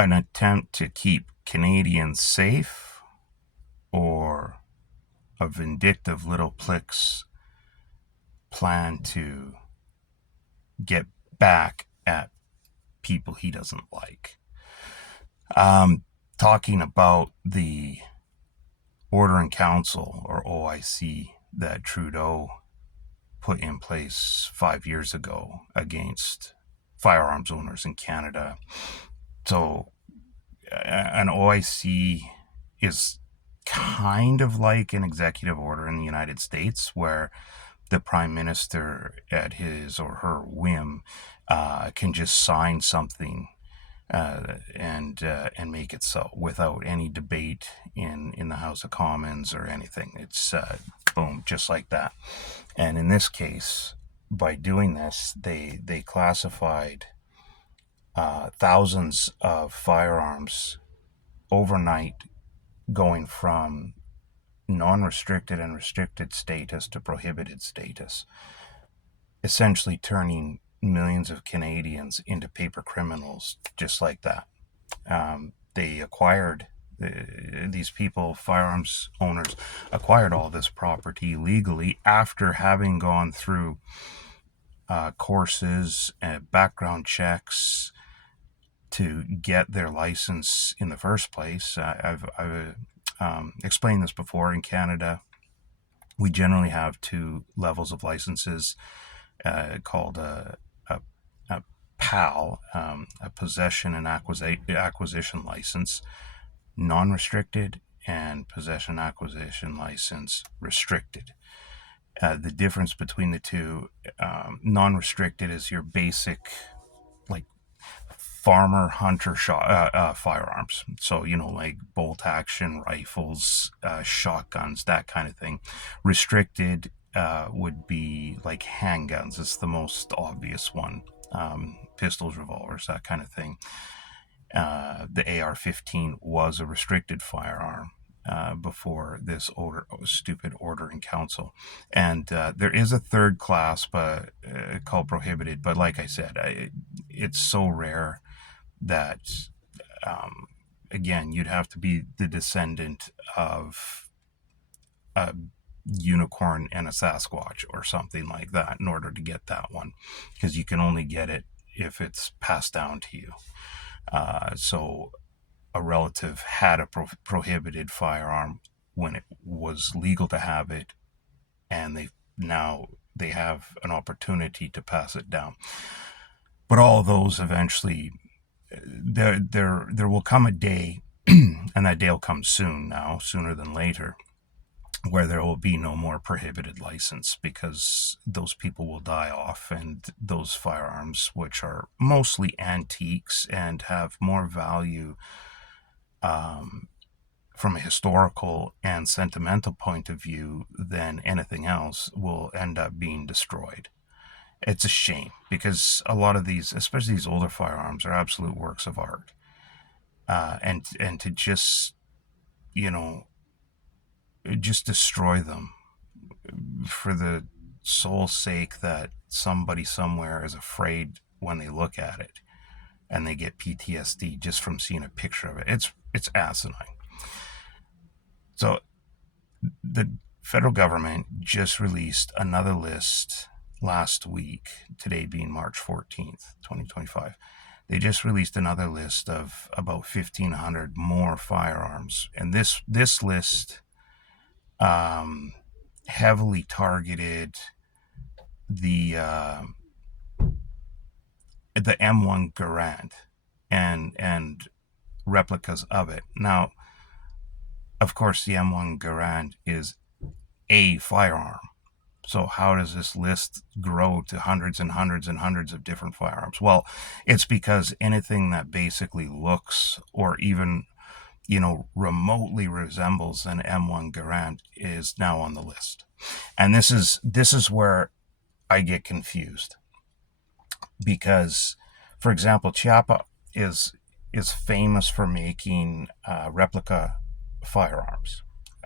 an attempt to keep Canadians safe, or a vindictive little clique's plan to get back at people he doesn't like. Talking about the Order in Council, or OIC, that Trudeau put in place 5 years ago against firearms owners in Canada. So, an OIC is kind of like an executive order in the United States, where the prime minister, at his or her whim, can just sign something and make it so without any debate in the House of Commons or anything. It's boom, just like that. And in this case, by doing this, they classified thousands of firearms overnight, going from non-restricted and restricted status to prohibited status, essentially turning millions of Canadians into paper criminals just like that. They acquired, these people, firearms owners, acquired all this property legally after having gone through courses and background checks to get their license in the first place. I've explained this before. In Canada, we generally have two levels of licenses, called a PAL, a possession and acquisition license, non-restricted, and possession acquisition license, restricted. The difference between the two, non-restricted is your basic, like, farmer hunter firearms. So, like bolt action rifles, shotguns, that kind of thing. Restricted would be like handguns. It's the most obvious one. Pistols, revolvers, that kind of thing. The AR-15 was a restricted firearm before this stupid order in council. And there is a third class, but called prohibited. But like I said, it's so rare that, again, you'd have to be the descendant of a unicorn and a Sasquatch or something like that in order to get that one, because you can only get it if it's passed down to you. So a relative had a prohibited firearm when it was legal to have it, and they have an opportunity to pass it down. But all of those eventually, there will come a day, and that day will come soon now, sooner than later, where there will be no more prohibited license, because those people will die off, and those firearms, which are mostly antiques and have more value from a historical and sentimental point of view than anything else, will end up being destroyed. It's a shame, because a lot of these, especially these older firearms, are absolute works of art. And to just, just destroy them for the sole sake that somebody somewhere is afraid when they look at it, and they get PTSD just from seeing a picture of it. It's asinine. So the federal government just released another list last week, today being March 14th, 2025. They just released another list of about 1,500 more firearms. And this list heavily targeted the M1 Garand and replicas of it. Now, of course, the M1 Garand is a firearm. So how does this list grow to hundreds and hundreds and hundreds of different firearms? Well, it's because anything that basically looks, or even, remotely resembles an M1 Garand is now on the list. And this is where I get confused, because, for example, Chiapa is famous for making replica firearms,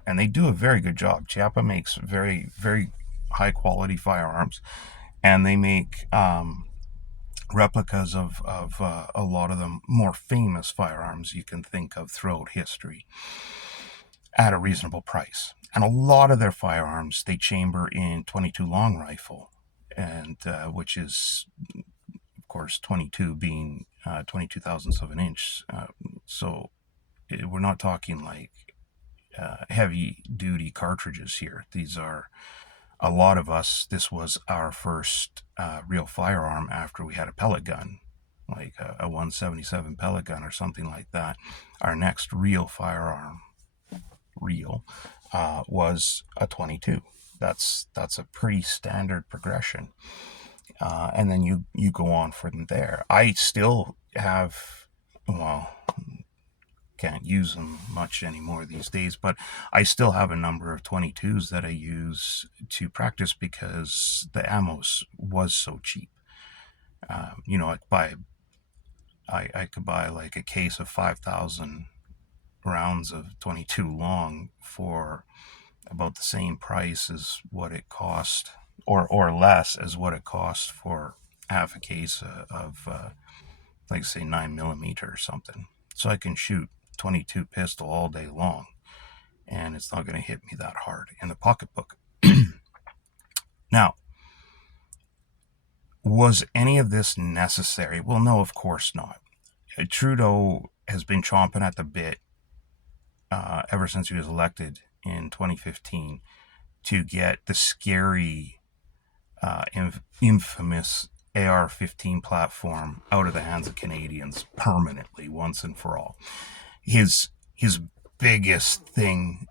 and they do a very good job. Chiapa makes very, very high quality firearms, and they make replicas of a lot of the more famous firearms you can think of throughout history at a reasonable price. And a lot of their firearms they chamber in 22 long rifle, and which is, of course, 22 being 22 thousandths of an inch. So we're not talking like heavy duty cartridges here. These are a lot of us. This was our first real firearm after we had a pellet gun, like a 177 pellet gun or something like that. Our next real firearm, was a 22. That's a pretty standard progression, and then you go on from there. I still have, well, can't use them much anymore these days, but I still have a number of 22s that I use to practice because the ammo was so cheap. I could buy like a case of 5,000 rounds of 22 long for about the same price as what it cost, or less as what it cost for half a case of like say 9mm or something. So I can shoot 22 pistol all day long, and it's not going to hit me that hard in the pocketbook. Now, was any of this necessary? Well, no, of course not. Trudeau has been chomping at the bit ever since he was elected in 2015 to get the scary, infamous AR-15 platform out of the hands of Canadians permanently, once and for all. His biggest thing,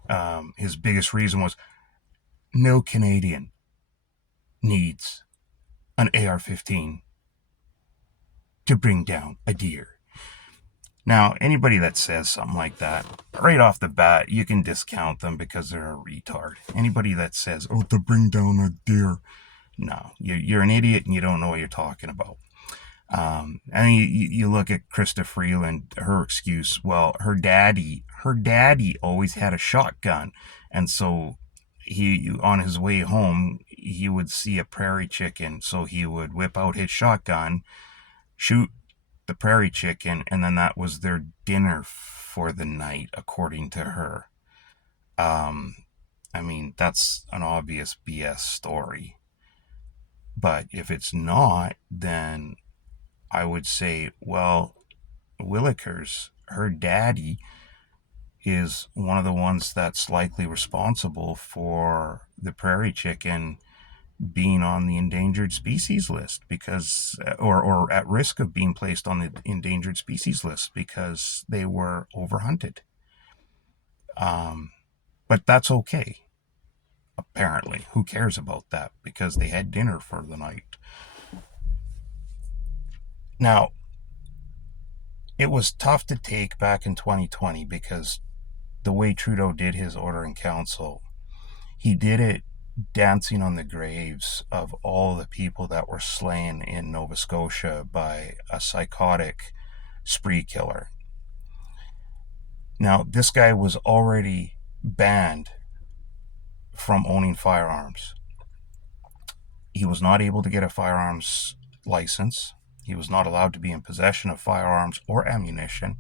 his biggest reason was no Canadian needs an AR-15 to bring down a deer. Now, anybody that says something like that, right off the bat, you can discount them because they're a retard. Anybody that says, oh, to bring down a deer, no, you're an idiot and you don't know what you're talking about. And you look at Krista Freeland, her excuse, well, her daddy always had a shotgun. And so he, on his way home, he would see a prairie chicken. So he would whip out his shotgun, shoot the prairie chicken, and then that was their dinner for the night, according to her. I mean, that's an obvious BS story. But if it's not, then I would say, well, Willikers, her daddy, is one of the ones that's likely responsible for the prairie chicken being on the endangered species list, because or at risk of being placed on the endangered species list because they were overhunted. But that's okay. Apparently, who cares about that? Because they had dinner for the night. Now, it was tough to take back in 2020 because the way Trudeau did his order in council, he did it dancing on the graves of all the people that were slain in Nova Scotia by a psychotic spree killer. Now, this guy was already banned from owning firearms. He was not able to get a firearms license. He was not allowed to be in possession of firearms or ammunition.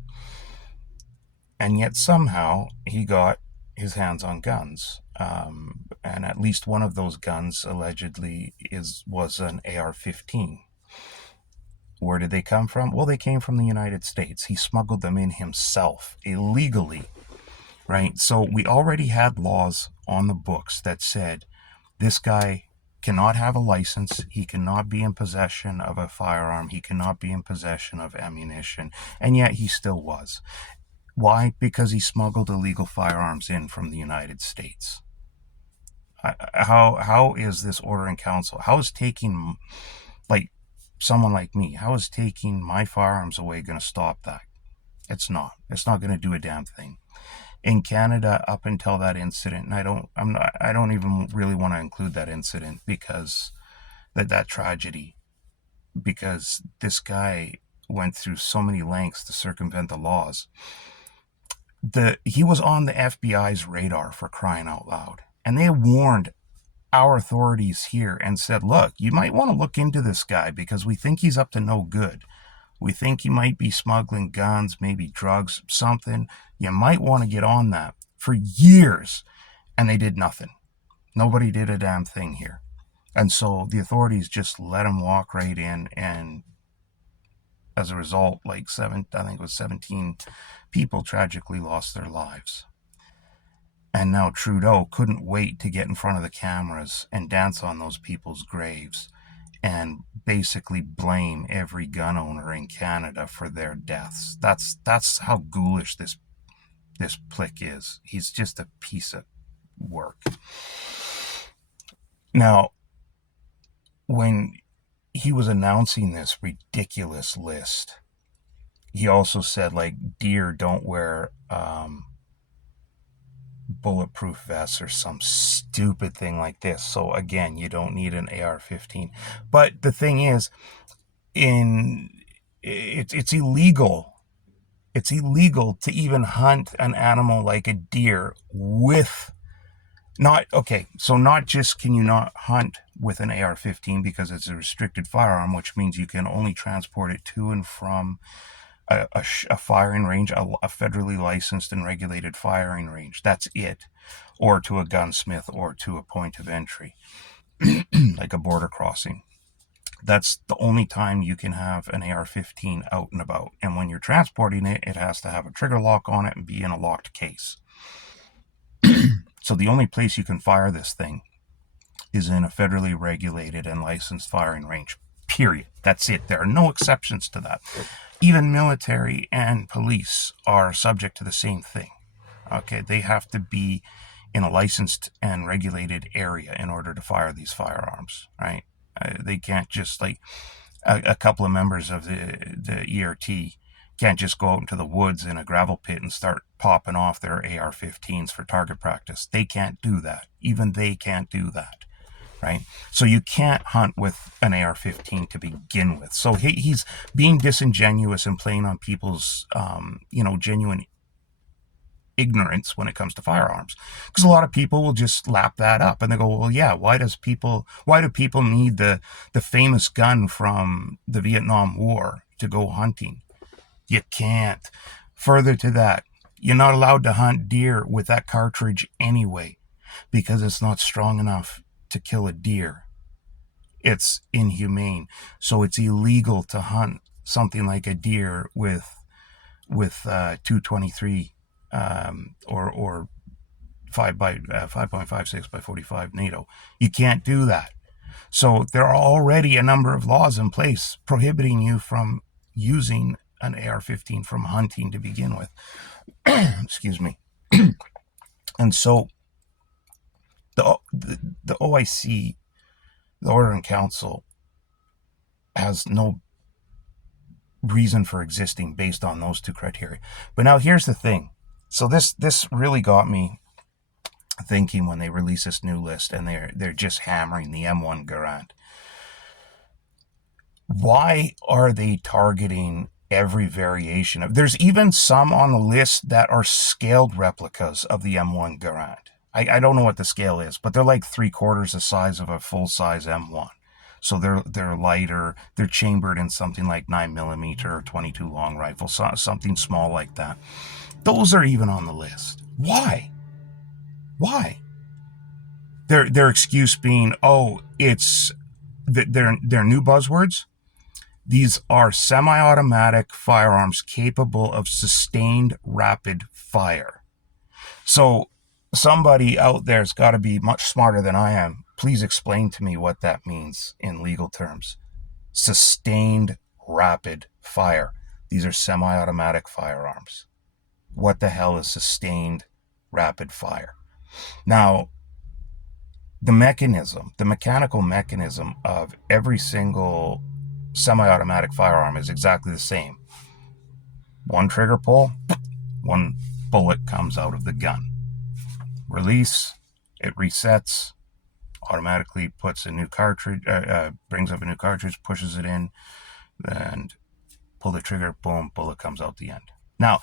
And yet somehow he got his hands on guns. And at least one of those guns allegedly was an AR-15. Where did they come from? Well, they came from the United States. He smuggled them in himself illegally, right? So we already had laws on the books that said this guy cannot have a license, he cannot be in possession of a firearm, he cannot be in possession of ammunition, and yet he still was. Why? Because he smuggled illegal firearms in from the United States. How is this order in council? How is taking, like, someone like me, how is taking my firearms away going to stop that? It's not. It's not going to do a damn thing. In Canada, up until that incident, and I don't even really want to include that incident because that tragedy, because this guy went through so many lengths to circumvent the laws. He was on the FBI's radar, for crying out loud, and they warned our authorities here and said, look, you might want to look into this guy because we think he's up to no good. We think he might be smuggling guns, maybe drugs, something. You might want to get on that, for years. And they did nothing. Nobody did a damn thing here. And so the authorities just let him walk right in, and as a result, I think it was 17 people tragically lost their lives. And now Trudeau couldn't wait to get in front of the cameras and dance on those people's graves and basically blame every gun owner in Canada for their deaths. That's how ghoulish this plick is. He's just a piece of work. Now, when he was announcing this ridiculous list, he also said, deer don't wear bulletproof vests or some stupid thing like this. So again, you don't need an AR-15. But the thing is, it's illegal. It's illegal to even hunt an animal like a deer with not just can you not hunt with an AR-15 because it's a restricted firearm, which means you can only transport it to and from a firing range, a federally licensed and regulated firing range. That's it. Or to a gunsmith or to a point of entry, like a border crossing. That's the only time you can have an AR-15 out and about. And when you're transporting it, it has to have a trigger lock on it and be in a locked case. So the only place you can fire this thing is in a federally regulated and licensed firing range. Period. That's it. There are no exceptions to that. Even military and police are subject to the same thing. Okay, they have to be in a licensed and regulated area in order to fire these firearms, right? They can't just, a couple of members of the ERT can't just go out into the woods in a gravel pit and start popping off their AR-15s for target practice. They can't do that. Even they can't do that, right? So you can't hunt with an AR-15 to begin with. So he's being disingenuous and playing on people's, genuine ignorance when it comes to firearms, because a lot of people will just lap that up and they go, well, yeah, why do people need the famous gun from the Vietnam War to go hunting? You can't. Further to that, you're not allowed to hunt deer with that cartridge anyway, because it's not strong enough to kill a deer. It's inhumane. So it's illegal to hunt something like a deer with 223 or 5.56 by 45 NATO. You can't do that. So there are already a number of laws in place prohibiting you from using an AR-15 from hunting to begin with. Excuse me. And so the OIC, the Order in Council, has no reason for existing based on those two criteria. But now here's the thing. So this really got me thinking when they release this new list and they're just hammering the M1 Garand. Why are they targeting every variation of? There's even some on the list that are scaled replicas of the M1 Garand. I don't know what the scale is, but they're like 3/4 the size of a full-size M1. So they're lighter. They're chambered in something like 9mm or 22 long rifle, something small like that. Those are even on the list. Why? Their excuse being, it's their new buzzwords. These are semi-automatic firearms capable of sustained rapid fire. So somebody out there's got to be much smarter than I am. Please explain to me what that means in legal terms. Sustained rapid fire. These are semi-automatic firearms. What the hell is sustained rapid fire? Now, the mechanical mechanism of every single semi-automatic firearm is exactly the same. One trigger pull, one bullet comes out of the gun. Release, it resets, automatically puts a new cartridge, brings up a new cartridge, pushes it in, and pull the trigger, boom, bullet comes out the end. Now,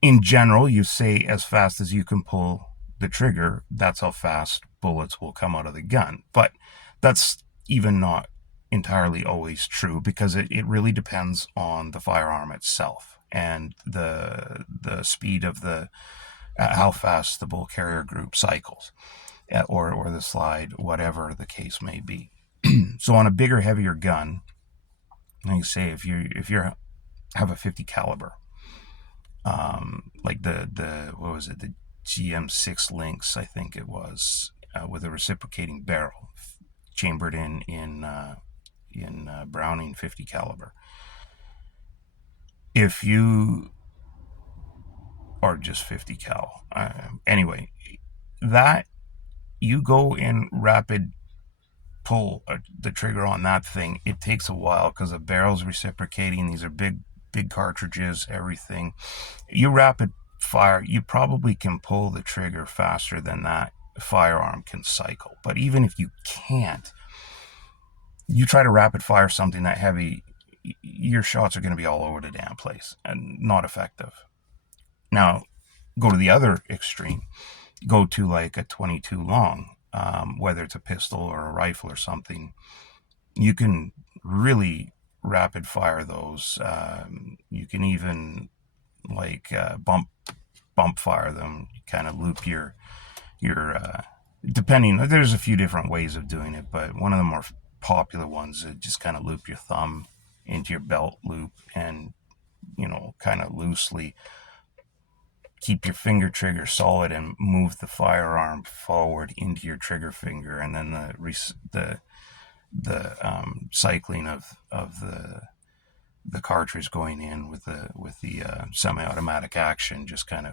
in general, you say as fast as you can pull the trigger, that's how fast bullets will come out of the gun. But that's even not entirely always true, because it really depends on the firearm itself and the speed of the how fast the bull carrier group cycles, or the slide, whatever the case may be. So on a bigger, heavier gun, like say if you have a 50 caliber, like the what was it, the GM6 Lynx, I think it was, with a reciprocating barrel, chambered in Browning 50 caliber. If you or just 50 cal, anyway, that you go in rapid pull the trigger on that thing, it takes a while because the barrel's reciprocating. These are big cartridges, everything. You rapid fire, you probably can pull the trigger faster than that firearm can cycle. But even if you can't, you try to rapid fire something that heavy, your shots are going to be all over the damn place and not effective. Now, go to the other extreme. Go to like a 22 long, whether it's a pistol or a rifle or something. You can really rapid fire those. You can even like bump fire them. You kind of loop your depending. There's a few different ways of doing it, but one of the more popular ones is just kind of loop your thumb into your belt loop and kind of loosely keep your finger trigger solid and move the firearm forward into your trigger finger, and then the cycling of the cartridge going in with the semi-automatic action just kind of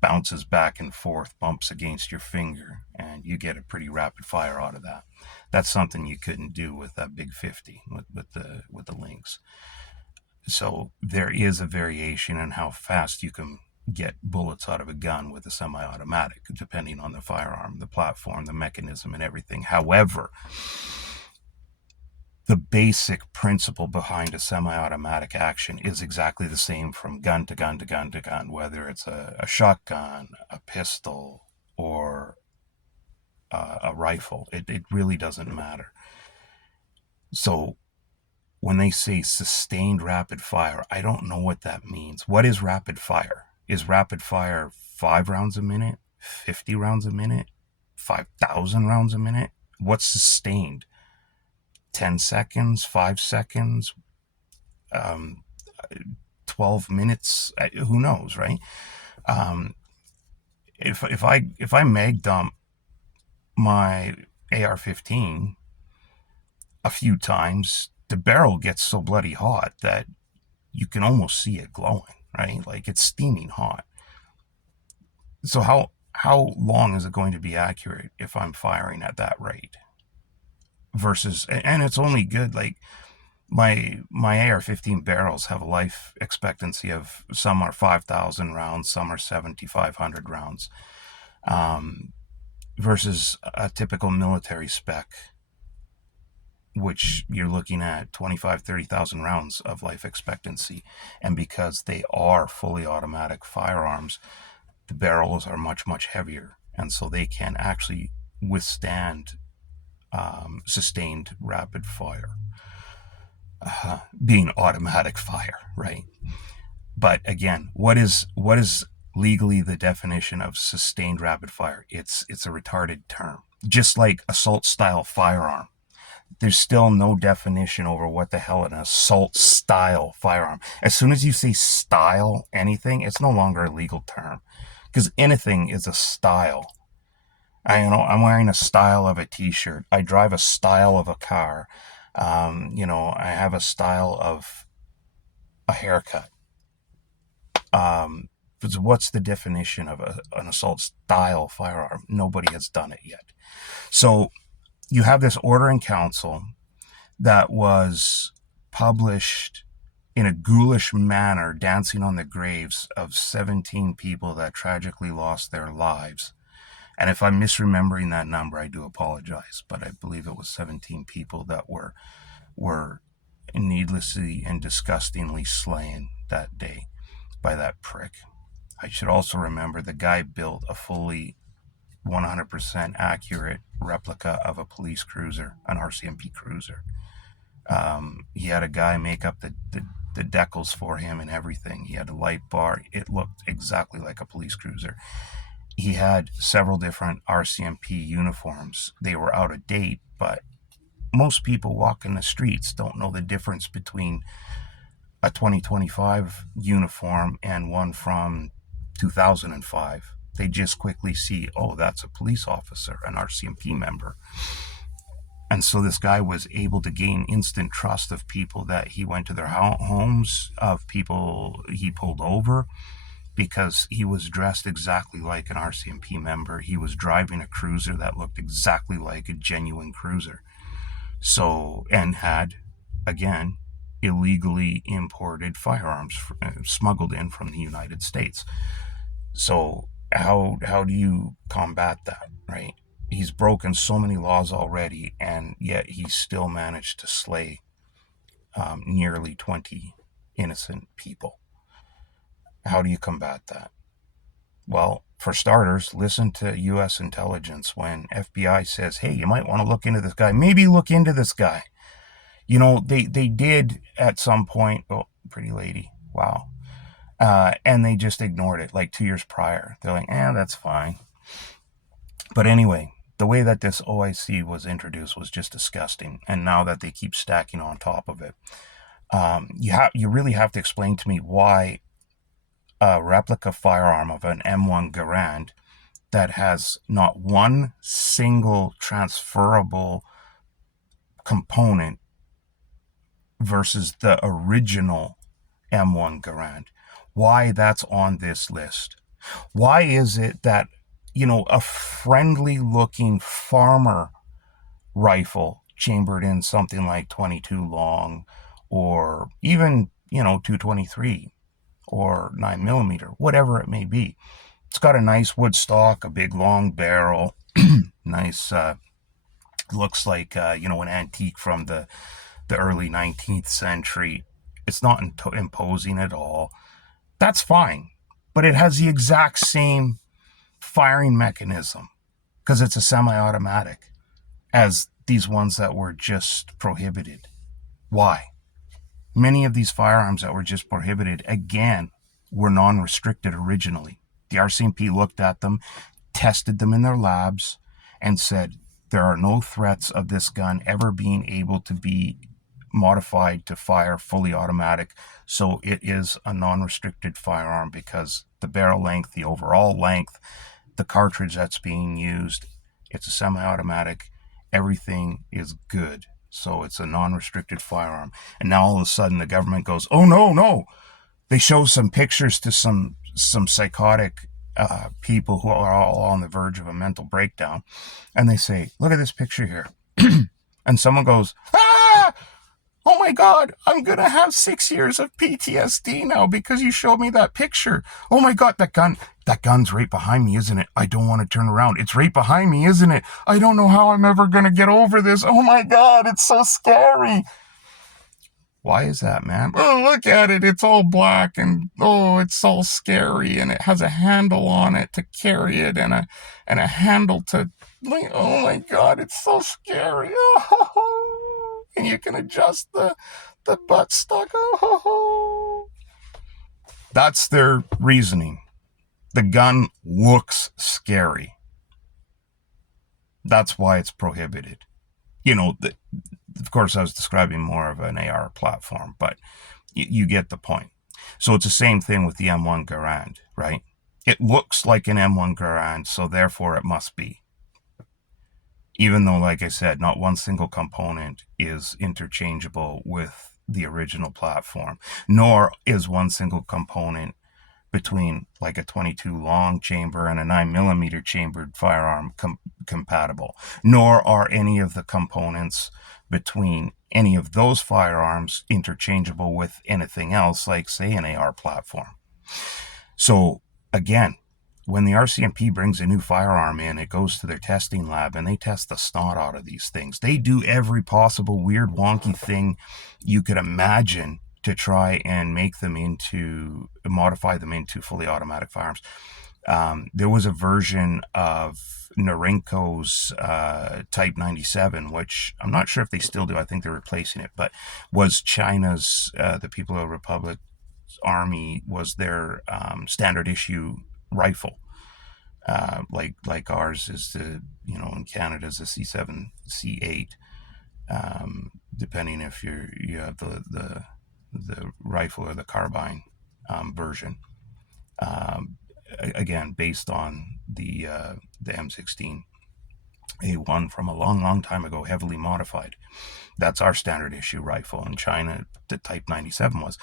bounces back and forth, bumps against your finger, and you get a pretty rapid fire out of that. That's something you couldn't do with that big 50 with the Lynx. So there is a variation in how fast you can get bullets out of a gun with a semi-automatic, depending on the firearm, the platform, the mechanism, and everything. However, the basic principle behind a semi-automatic action is exactly the same from gun to gun to gun to gun, whether it's a shotgun, a pistol, or a rifle. It really doesn't matter. So when they say sustained rapid fire, I don't know what that means. What is rapid fire? Is rapid fire 5 rounds a minute, 50 rounds a minute, 5,000 rounds a minute? What's sustained? 10 seconds, 5 seconds, 12 minutes? Who knows, right? If I mag dump my AR-15 a few times, the barrel gets so bloody hot that you can almost see it glowing, right? Like it's steaming hot. So how long is it going to be accurate if I'm firing at that rate? Versus, and it's only good, like my AR-15 barrels have a life expectancy of, some are 5,000 rounds, some are 7,500 rounds, versus a typical military spec, which you're looking at 25, 30,000 rounds of life expectancy. And because they are fully automatic firearms, the barrels are much, much heavier. And so they can actually withstand sustained rapid fire, being automatic fire, right? But again, what is legally the definition of sustained rapid fire? It's a retarded term. Just like assault style firearm, there's still no definition over what the hell an assault style firearm. As soon as you say style anything, it's no longer a legal term, because anything is a style. I'm wearing a style of a t-shirt. I drive a style of a car. I have a style of a haircut. What's the definition of an assault style firearm? Nobody has done it yet. So you have this order in council that was published in a ghoulish manner, dancing on the graves of 17 people that tragically lost their lives. And if I'm misremembering that number, I do apologize, but I believe it was 17 people that were needlessly and disgustingly slain that day by that prick. I should also remember the guy built a fully 100% accurate replica of a police cruiser, an RCMP cruiser. He had a guy make up the decals for him and everything. He had a light bar. It looked exactly like a police cruiser. He had several different RCMP uniforms. They were out of date, but most people walking the streets don't know the difference between a 2025 uniform and one from 2005. They just quickly see, oh, that's a police officer, an RCMP member. And so this guy was able to gain instant trust of people that he went to their homes, of people he pulled over, because he was dressed exactly like an RCMP member. He was driving a cruiser that looked exactly like a genuine cruiser. So, and had, again, illegally imported firearms smuggled in from the United States. So how do you combat that, right? He's broken so many laws already, and yet he still managed to slay nearly 20 innocent people. How do you combat that? Well, for starters, listen to U.S. intelligence when FBI says, hey, you might want to look into this guy. Maybe look into this guy. You know, they did at some point. Oh, pretty lady. Wow. And they just ignored it like 2 years prior. They're like, that's fine. But anyway, the way that this OIC was introduced was just disgusting. And now that they keep stacking on top of it, you really have to explain to me why a replica firearm of an M1 Garand that has not one single transferable component versus the original M1 Garand, why that's on this list. Why is it that, a friendly looking farmer rifle chambered in something like 22 long, or even, 223 or 9mm, whatever it may be, it's got a nice wood stock, a big long barrel, nice, looks like, an antique from the early 19th century. It's not imposing at all. That's fine. But it has the exact same firing mechanism because it's a semi-automatic as these ones that were just prohibited. Why? Many of these firearms that were just prohibited, again, were non-restricted originally. The RCMP looked at them, tested them in their labs, and said, there are no threats of this gun ever being able to be modified to fire fully automatic. So it is a non-restricted firearm because the barrel length, the overall length, the cartridge that's being used, it's a semi-automatic. Everything is good. So it's a non-restricted firearm. And now all of a sudden the government goes, oh, no. They show some pictures to some psychotic people who are all on the verge of a mental breakdown. And they say, look at this picture here. And someone goes, oh my God, I'm going to have 6 years of PTSD now because you showed me that picture. Oh my God, that gun's right behind me, isn't it? I don't want to turn around. It's right behind me, isn't it? I don't know how I'm ever going to get over this. Oh my God, it's so scary. Why is that, man? Oh, look at it. It's all black and, it's all scary, and it has a handle on it to carry it and a handle to, oh my God, it's so scary. Oh, and you can adjust the buttstock. Oh. That's their reasoning. The gun looks scary. That's why it's prohibited. Of course, I was describing more of an AR platform, but you get the point. So it's the same thing with the M1 Garand, right? It looks like an M1 Garand, so therefore it must be. Even though, like I said, not one single component is interchangeable with the original platform, nor is one single component between like a 22 long chamber and a 9mm chambered firearm compatible, nor are any of the components between any of those firearms interchangeable with anything else, like say an AR platform. So again, when the RCMP brings a new firearm in, it goes to their testing lab and they test the snot out of these things. They do every possible weird, wonky thing you could imagine to try and modify them into fully automatic firearms. There was a version of Norinco's Type 97, which I'm not sure if they still do. I think they're replacing it, but was China's, the People of the Republic Army, was their standard issue rifle. Like ours is in Canada is a C7, C8, depending if you have the rifle or the carbine version. Again, based on the M16 A1 from a long, long time ago, heavily modified. That's our standard issue rifle. In China, the Type 97 was.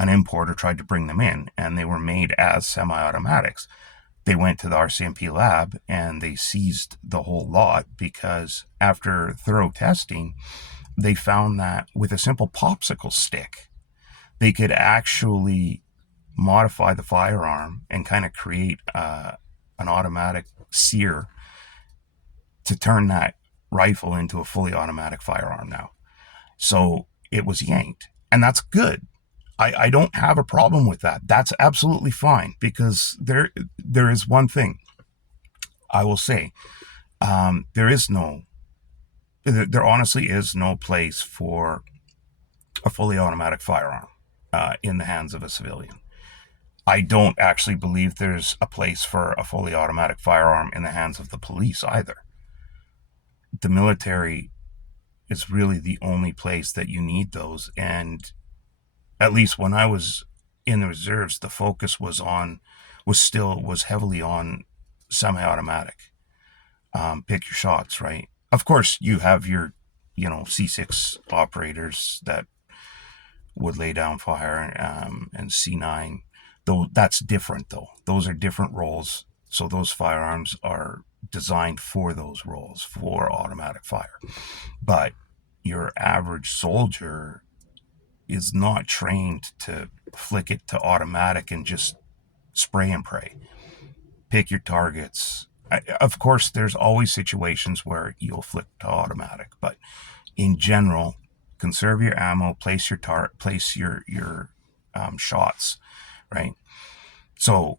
An importer tried to bring them in, and they were made as semi-automatics. They went to the RCMP lab and they seized the whole lot because after thorough testing, they found that with a simple popsicle stick, they could actually modify the firearm and kind of create an automatic sear to turn that rifle into a fully automatic firearm now. So it was yanked, and that's good. I don't have a problem with that. That's absolutely fine, because there is one thing I will say. There honestly is no place for a fully automatic firearm in the hands of a civilian. I don't actually believe there's a place for a fully automatic firearm in the hands of the police either. The military is really the only place that you need those, and at least when I was in the reserves, the focus was heavily on semi-automatic. Pick your shots, right? Of course, you have your, C6 operators that would lay down fire, and C9. Though that's different, though. Those are different roles. So those firearms are designed for those roles, for automatic fire. But your average soldier is not trained to flick it to automatic and just spray and pray. Pick your targets. Of course, there's always situations where you'll flick to automatic, but in general, conserve your ammo, place your shots, right? So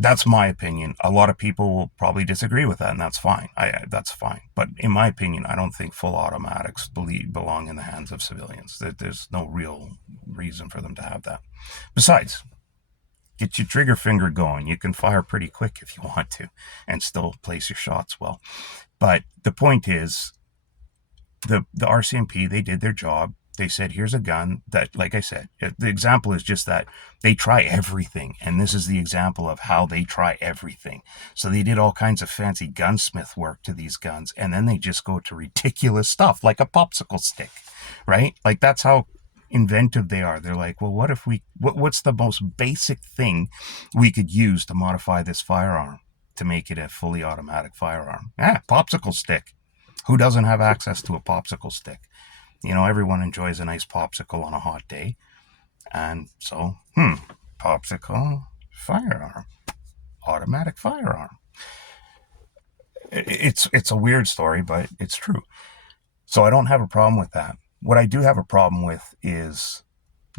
that's my opinion. A lot of people will probably disagree with that, and that's fine. That's fine. But in my opinion, I don't think full automatics belong in the hands of civilians. There's no real reason for them to have that. Besides, get your trigger finger going. You can fire pretty quick if you want to, and still place your shots well. But the point is, the RCMP, they did their job. They said, here's a gun that, like I said, the example is just that they try everything. And this is the example of how they try everything. So they did all kinds of fancy gunsmith work to these guns. And then they just go to ridiculous stuff like a popsicle stick, right? Like, that's how inventive they are. They're like, well, what's the most basic thing we could use to modify this firearm to make it a fully automatic firearm? Popsicle stick. Who doesn't have access to a popsicle stick? Everyone enjoys a nice popsicle on a hot day. And so, popsicle, firearm, automatic firearm. It's a weird story, but it's true. So I don't have a problem with that. What I do have a problem with is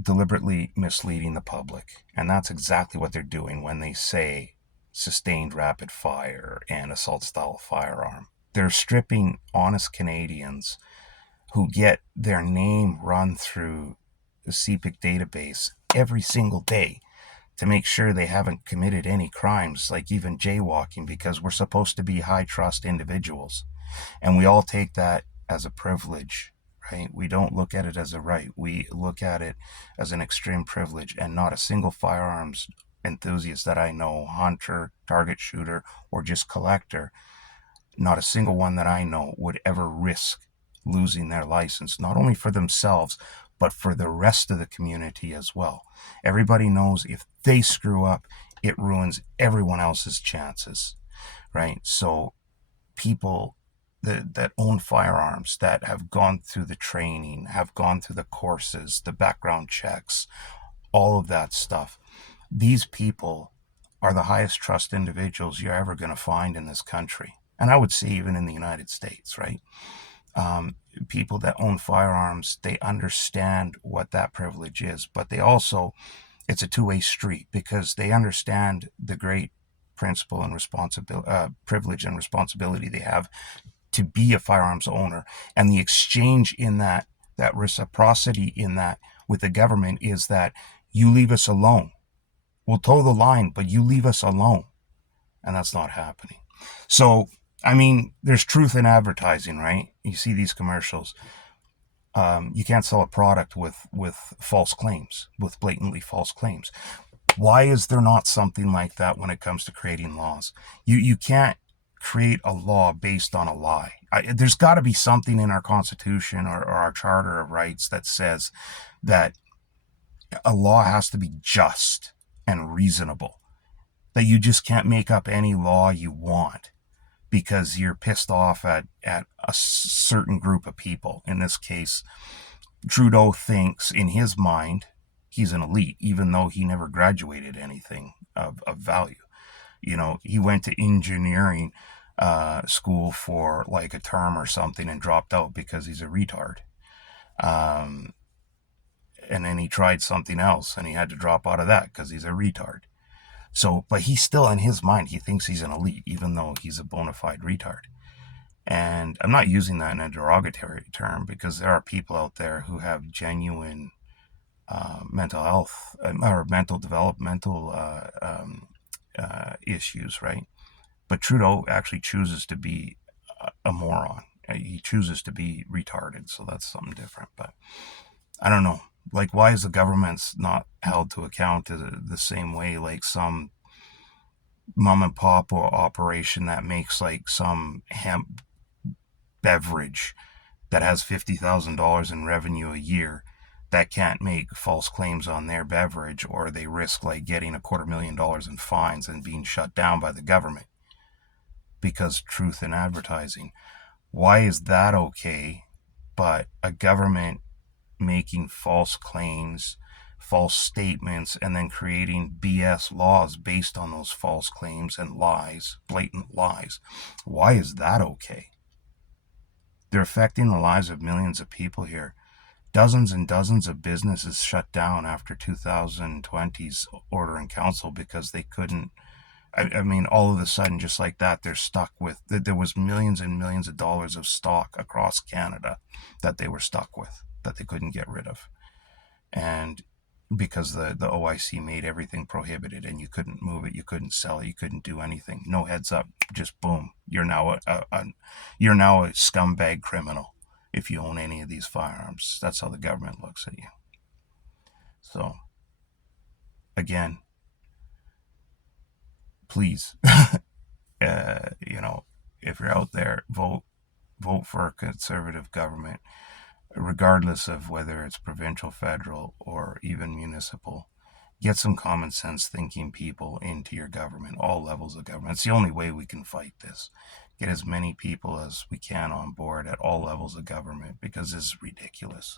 deliberately misleading the public. And that's exactly what they're doing when they say sustained rapid fire and assault style firearm. They're stripping honest Canadians who get their name run through the CPIC database every single day to make sure they haven't committed any crimes, like even jaywalking, because we're supposed to be high trust individuals. And we all take that as a privilege, right? We don't look at it as a right. We look at it as an extreme privilege, and not a single firearms enthusiast that I know, hunter, target shooter, or just collector, not a single one that I know would ever risk losing their license, not only for themselves, but for the rest of the community as well. Everybody knows if they screw up, it ruins everyone else's chances, right? So people that own firearms, that have gone through the training, have gone through the courses, the background checks, all of that stuff, these people are the highest trust individuals you're ever going to find in this country. And I would say even in the United States, right? People that own firearms, they understand what that privilege is, but they also, it's a two-way street, because they understand the great principle and privilege and responsibility they have to be a firearms owner. And the exchange in that reciprocity in that with the government is that you leave us alone. We'll toe the line, but you leave us alone. And that's not happening. So, I mean, there's truth in advertising, right? You see these commercials. You can't sell a product with false claims, with blatantly false claims. Why is there not something like that when it comes to creating laws? You can't create a law based on a lie. There's got to be something in our Constitution or our Charter of Rights that says that a law has to be just and reasonable, that you just can't make up any law you want because you're pissed off at a certain group of people. In this case, Trudeau thinks in his mind he's an elite, even though he never graduated anything of value. You know, he went to engineering school for like a term or something and dropped out because he's a retard. And then he tried something else and he had to drop out of that because he's a retard. So, but he's still, in his mind, he thinks he's an elite, even though he's a bona fide retard. And I'm not using that in a derogatory term because there are people out there who have genuine mental health or mental developmental issues, right? But Trudeau actually chooses to be a moron. He chooses to be retarded, so that's something different. But I don't know. Like, why is the government's not held to account the same way like some mom and pop operation that makes like some hemp beverage that has $50,000 in revenue a year that can't make false claims on their beverage, or they risk like getting $250,000 in fines and being shut down by the government because truth in advertising. Why is that okay, but a government making false claims, false statements, and then creating BS laws based on those false claims and lies, blatant lies? Why is that okay? They're affecting the lives of millions of people here. Dozens and dozens of businesses shut down after 2020's order in council because they couldn't. I mean, all of a sudden, just like that, they're stuck with. There was millions and millions of dollars of stock across Canada that they were stuck with, that they couldn't get rid of. And because the OIC made everything prohibited and you couldn't move it, you couldn't sell it, you couldn't do anything. No heads up, just boom. You're now a scumbag criminal if you own any of these firearms. That's how the government looks at you. So, again, please, if you're out there, vote for a conservative government, regardless of whether it's provincial, federal, or even municipal. Get some common sense thinking people into your government, all levels of government. It's the only way we can fight this. Get as many people as we can on board at all levels of government because this is ridiculous.